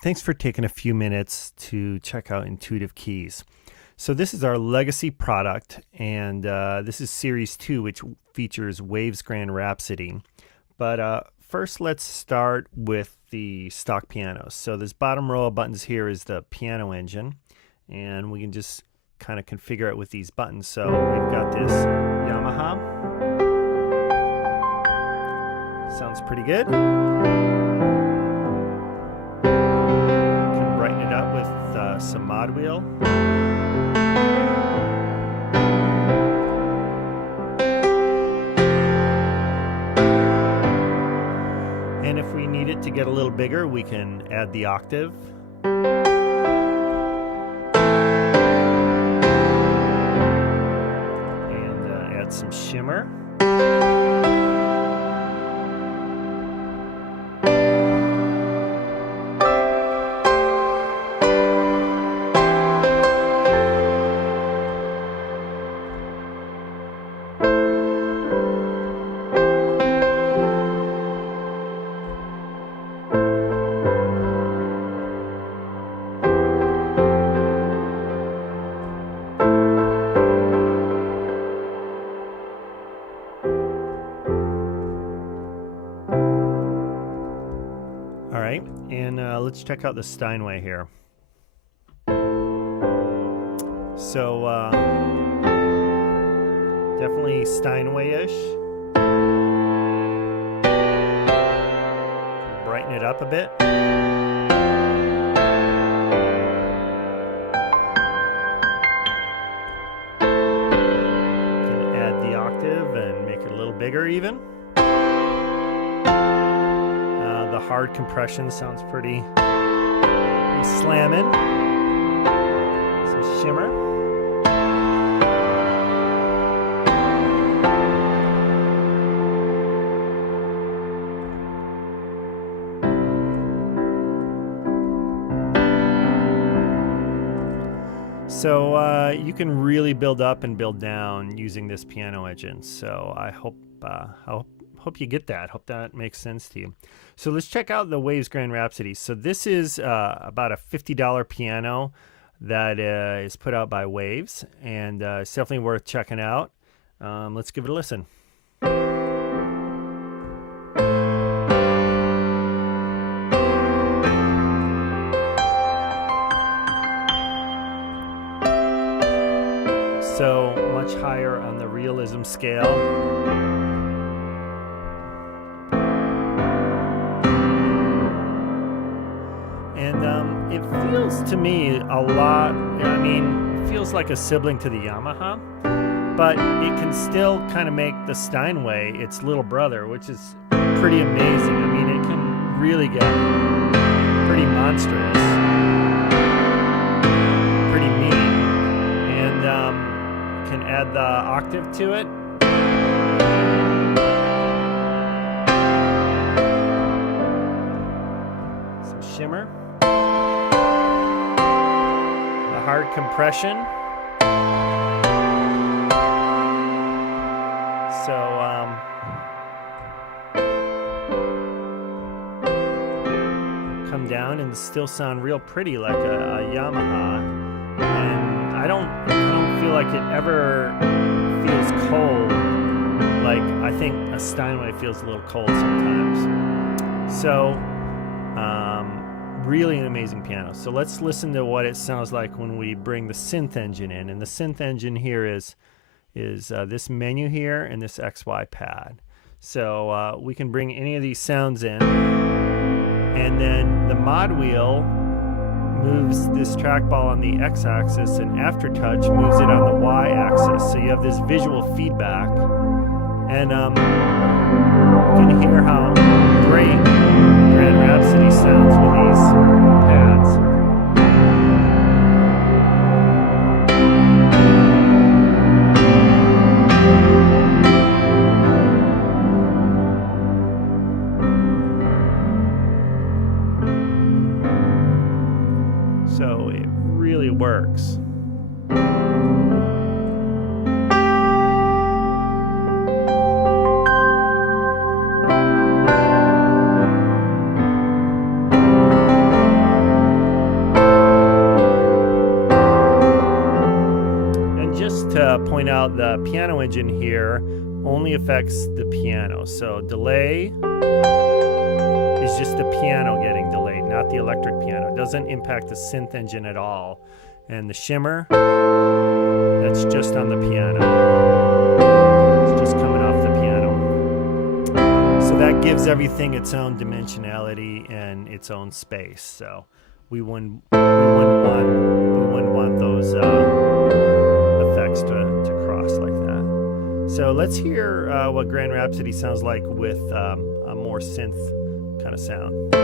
Thanks for taking a few minutes to check out Intuitive Keys. So this is our legacy product, and this is Series 2, which features Waves Grand Rhapsody. But first, let's start with the stock pianos. So this bottom row of buttons here is the piano engine, and we can just kind of configure it with these buttons. So we've got this Yamaha. Sounds pretty good. Can brighten it up with some mod wheel. And if we need it to get a little bigger, we can add the octave. And add some shimmer. All right, and let's check out the Steinway here. So definitely Steinway-ish. Brighten it up a bit. Can add the octave and make it a little bigger even. The hard compression sounds pretty slamming. Some shimmer. So you can really build up and build down using this piano engine. So I hope you get that. Hope that makes sense to you. So let's check out the Waves Grand Rhapsody. So this is about a $50 piano that is put out by Waves, and it's definitely worth checking out. Let's give it a listen. So much higher on the realism scale. And it feels to me a lot, it feels like a sibling to the Yamaha, but it can still kind of make the Steinway its little brother, which is pretty amazing. It can really get pretty monstrous, pretty mean, and can add the octave to it. Some shimmer. Hard compression. So come down and still sound real pretty like a Yamaha, and I don't feel like it ever feels cold like I think a Steinway feels a little cold sometimes. So really an amazing piano. So let's listen to what it sounds like when we bring the synth engine in. And the synth engine here is this menu here and this XY pad. So we can bring any of these sounds in, and then the mod wheel moves this trackball on the x-axis, and Aftertouch moves it on the y-axis. So you have this visual feedback, and you can hear how great Grand Rhapsody sounds with these pads. So it really works. point out the piano engine here only affects the piano. So delay is just the piano getting delayed, not the electric piano. It doesn't impact the synth engine at all. And the shimmer, that's just on the piano. It's just coming off the piano. So that gives everything its own dimensionality and its own space. So we wouldn't want those effects to cross like that. So let's hear what Grand Rhapsody sounds like with a more synth kind of sound.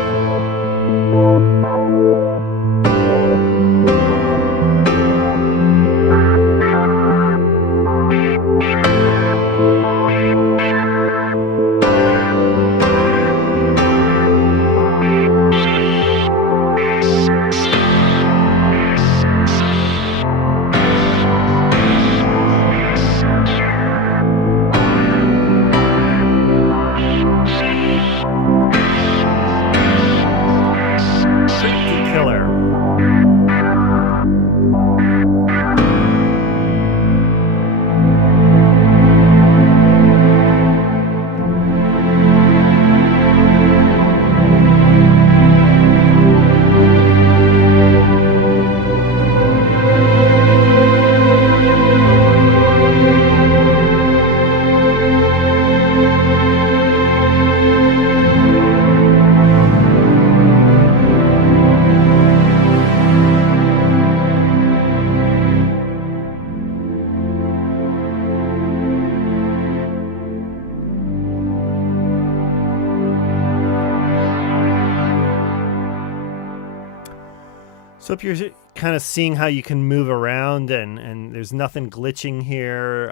So if you're kind of seeing how you can move around and there's nothing glitching here,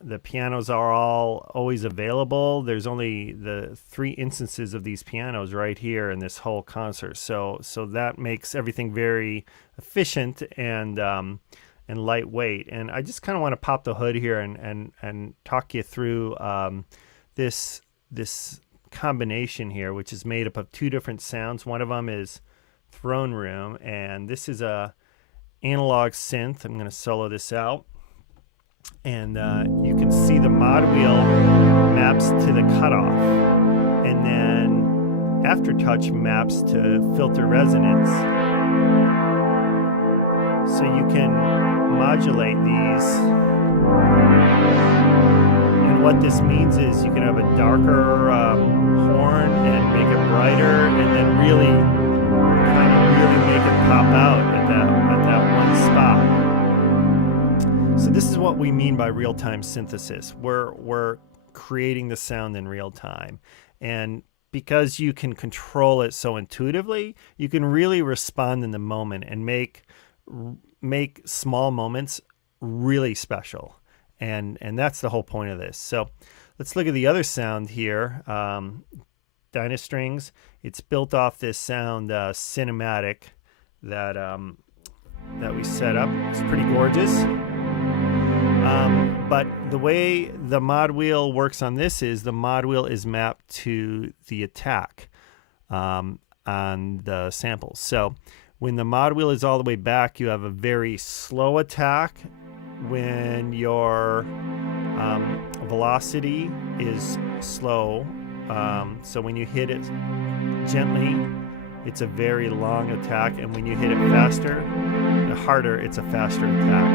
the pianos are all always available. There's only the 3 instances of these pianos right here in this whole concert. So that makes everything very efficient and lightweight. And I just kind of want to pop the hood here and talk you through this combination here, which is made up of 2 different sounds. One of them is Throne Room, and this is a analog synth. I'm going to solo this out, and you can see the mod wheel maps to the cutoff, and then Aftertouch maps to filter resonance, so you can modulate these. And what this means is you can have a darker horn and make it brighter, and then really make it pop out at that one spot. So this is what we mean by real-time synthesis. We're creating the sound in real time, and because you can control it so intuitively, you can really respond in the moment and make small moments really special, and that's the whole point of this. So let's look at the other sound here. Dynastrings. It's built off this sound cinematic that we set up. It's pretty gorgeous. But the way the mod wheel works on this is the mod wheel is mapped to the attack on the samples. So when the mod wheel is all the way back, you have a very slow attack. When your velocity is slow, so when you hit it gently, it's a very long attack, and when you hit it faster, harder, it's a faster attack.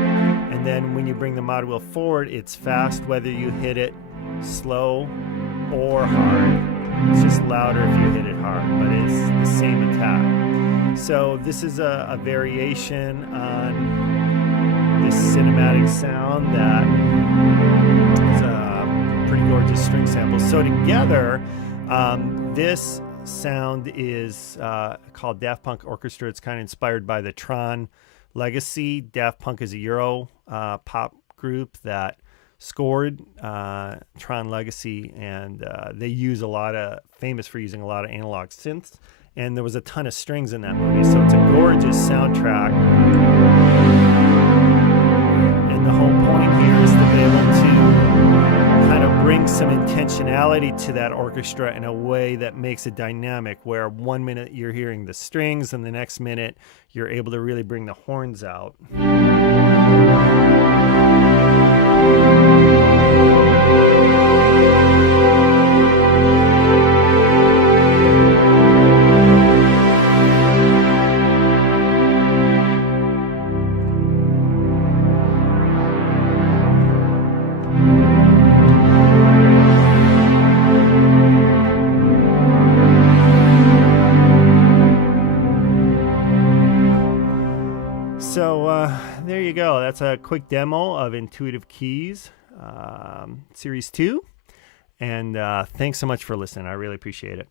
And then when you bring the mod wheel forward, it's fast whether you hit it slow or hard. It's just louder if you hit it hard, but it's the same attack. So this is a variation on this cinematic sound that is a pretty gorgeous string sample. So together, this sound is called Daft Punk Orchestra. It's kind of inspired by the Tron legacy. Daft Punk is a Euro pop group that scored Tron Legacy, and they use famous for using a lot of analog synths, and there was a ton of strings in that movie, so it's a gorgeous soundtrack. And the whole point here is to be able to kind of bring some intentionality to that orchestra in a way that makes it dynamic, where 1 minute you're hearing the strings and the next minute you're able to really bring the horns out. So there you go. That's a quick demo of Intuitive Keys Series 2. And thanks so much for listening. I really appreciate it.